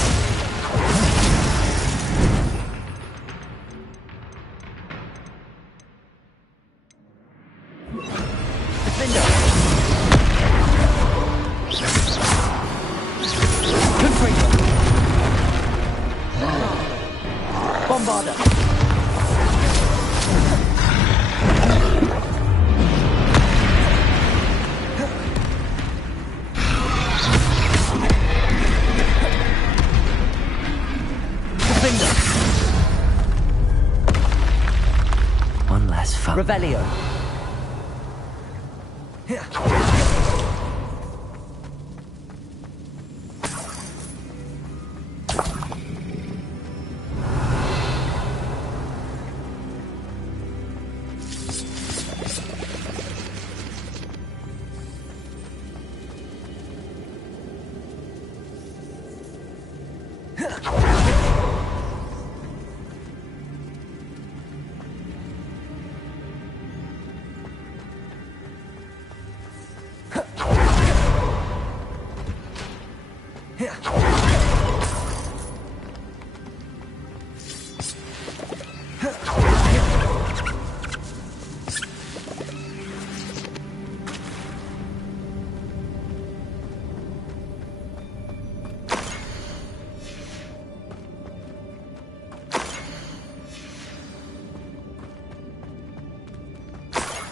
Defender! Confringo! Bombarda! Defender! One less fun. Revelio!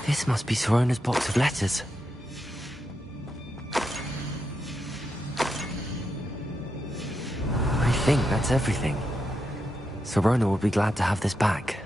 This must be Sirona's box of letters. think that's everything. Sirona will be glad to have this back.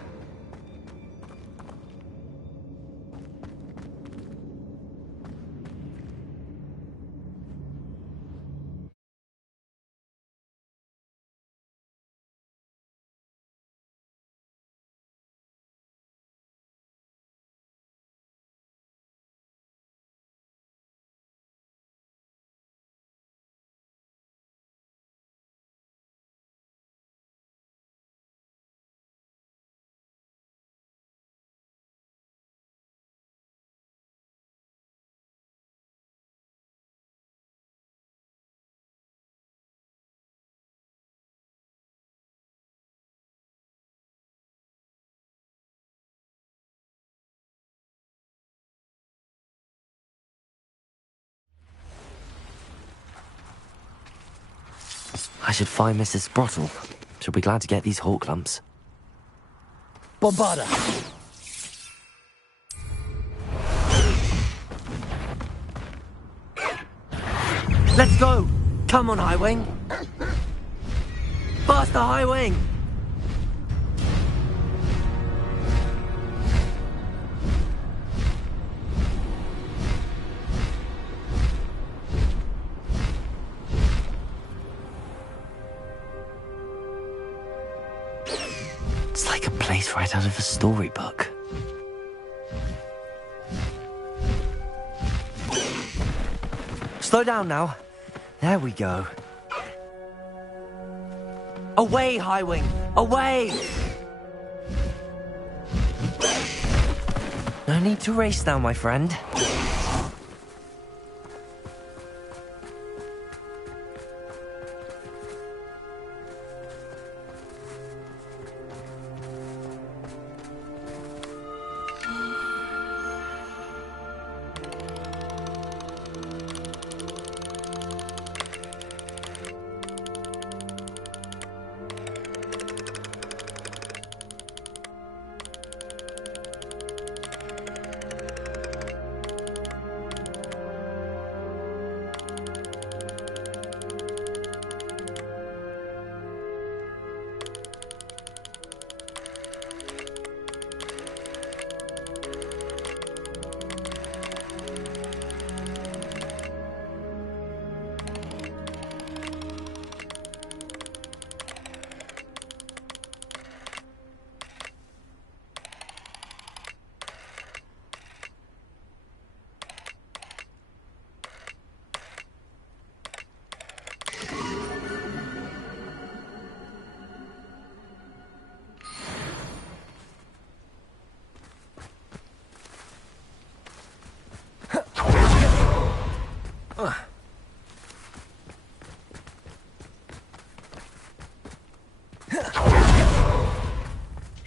I should find Mrs. Sprottle. She'll be glad to get these hawk lumps. Bombarda! Let's go! Come on, High Wing! Faster, High Wing! It's like a place right out of a storybook. Slow down now. There we go. Away, High Wing! Away! No need to race now, my friend.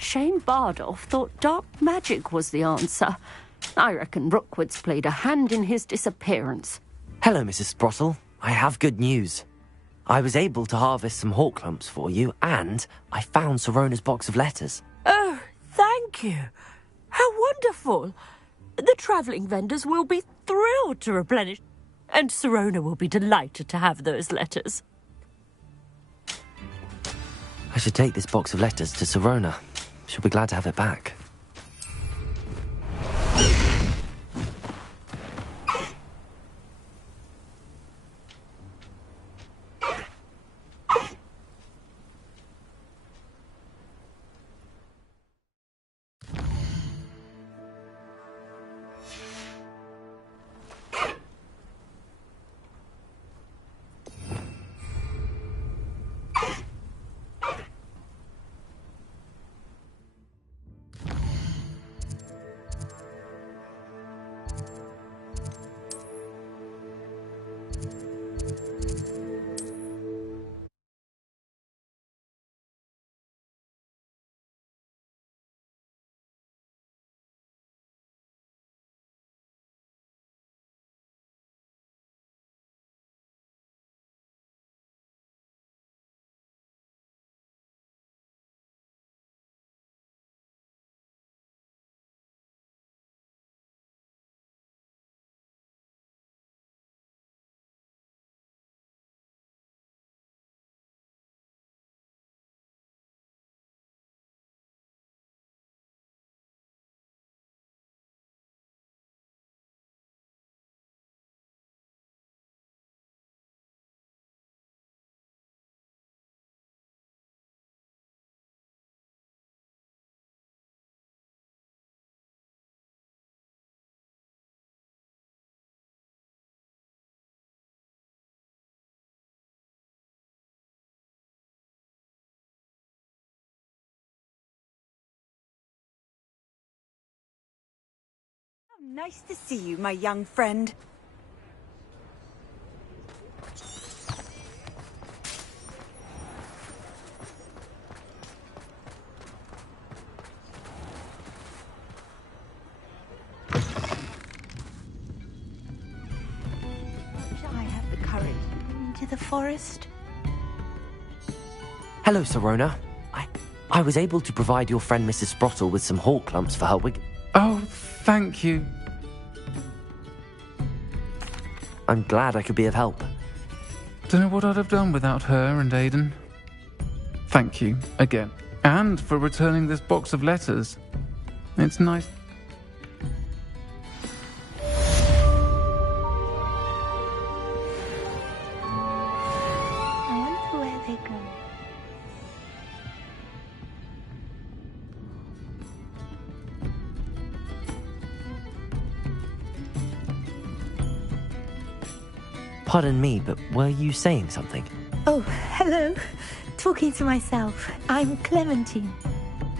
Shane Bardolph thought dark magic was the answer. I reckon Rookwood's played a hand in his disappearance. Hello, Mrs. Sprottle. I have good news. I was able to harvest some hawk lumps for you, and I found Sirona's box of letters. Oh, thank you. How wonderful. The travelling vendors will be thrilled to replenish, and Sirona will be delighted to have those letters. I should take this box of letters to Sirona. She'll be glad to have it back. Nice to see you, my young friend. Shall I have the courage to go into the forest? Hello, Sirona. I was able to provide your friend Mrs. Sprottle with some hawk lumps for her wig. Oh, thank you. I'm glad I could be of help. Don't know what I'd have done without her and Aiden. Thank you, again. And for returning this box of letters. It's nice. I wonder where they go. Pardon me, but were you saying something? Oh, hello. Talking to myself. I'm Clementine.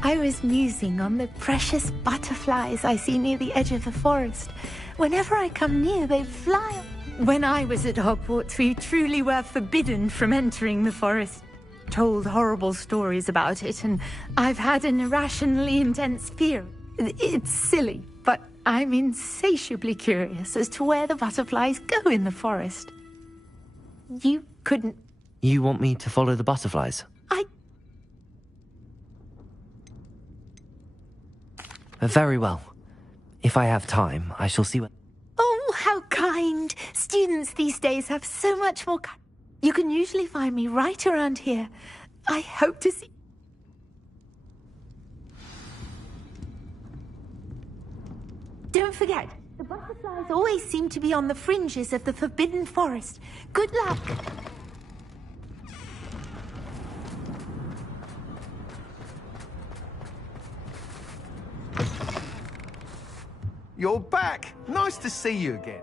I was musing on the precious butterflies I see near the edge of the forest. Whenever I come near, they fly. When I was at Hogwarts, we truly were forbidden from entering the forest. Told horrible stories about it, and I've had an irrationally intense fear. It's silly, but I'm insatiably curious as to where the butterflies go in the forest. You couldn't... You want me to follow the butterflies? Very well. If I have time, I shall see what... Oh, how kind! Students these days have so much more... You can usually find me right around here. I hope to see... Don't forget, the butterflies always seem to be on the fringes of the Forbidden Forest. Good luck! You're back! Nice to see you again.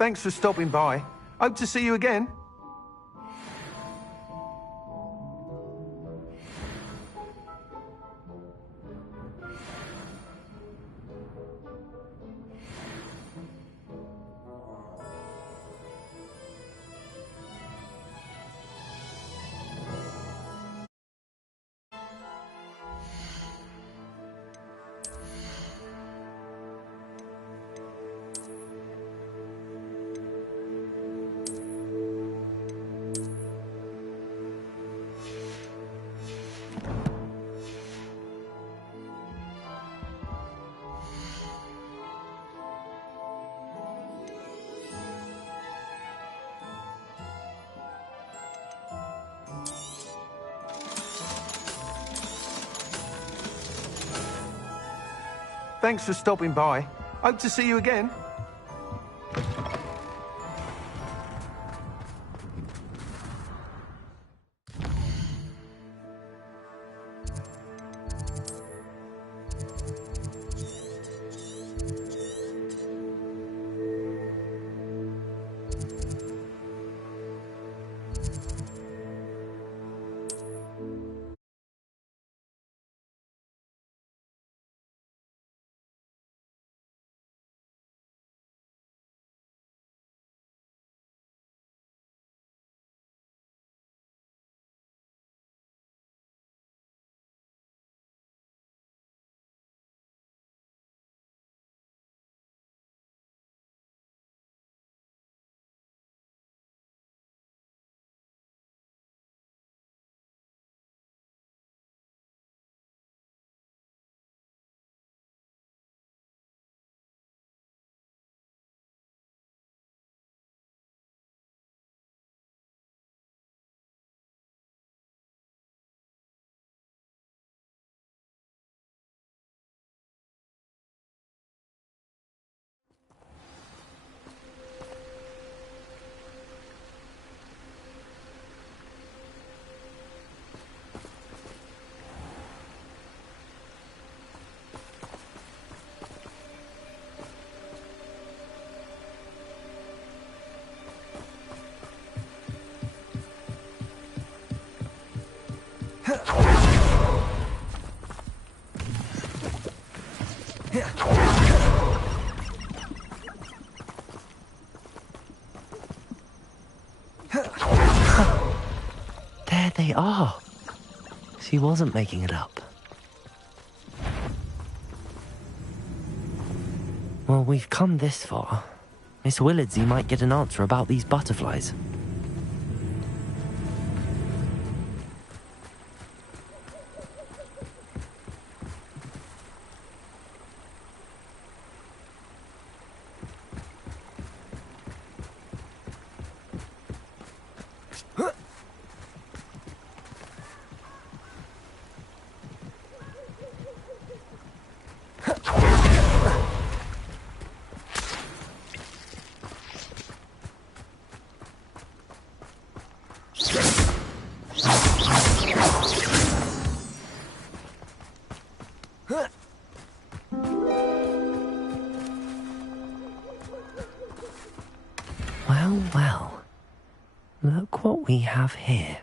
Thanks for stopping by. Hope to see you again. Thanks for stopping by. Hope to see you again. There they are. She wasn't making it up. Well, we've come this far. Miss Willardsey might get an answer about these butterflies. Well, well. Look what we have here.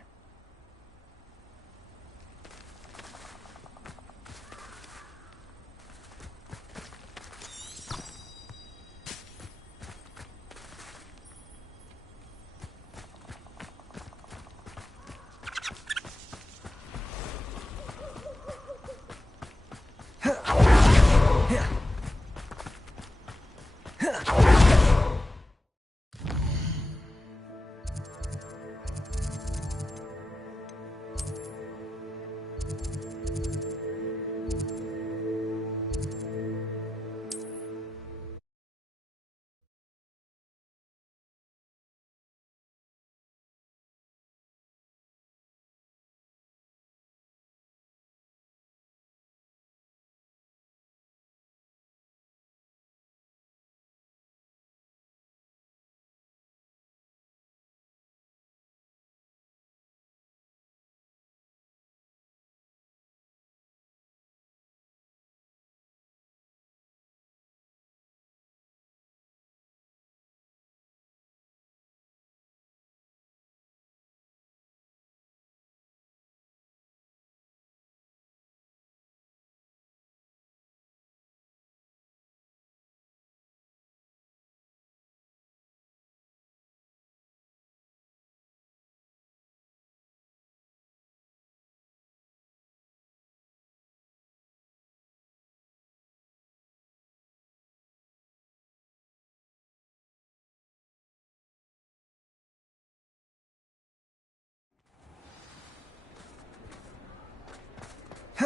Oh,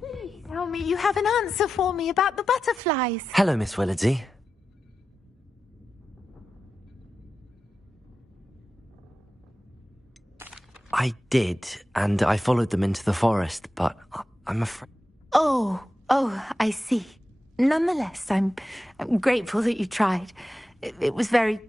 please tell me you have an answer for me about the butterflies. Hello, Miss Willardsey. I did, and I followed them into the forest, but I'm afraid... Oh, I see. Nonetheless, I'm grateful that you tried. It was very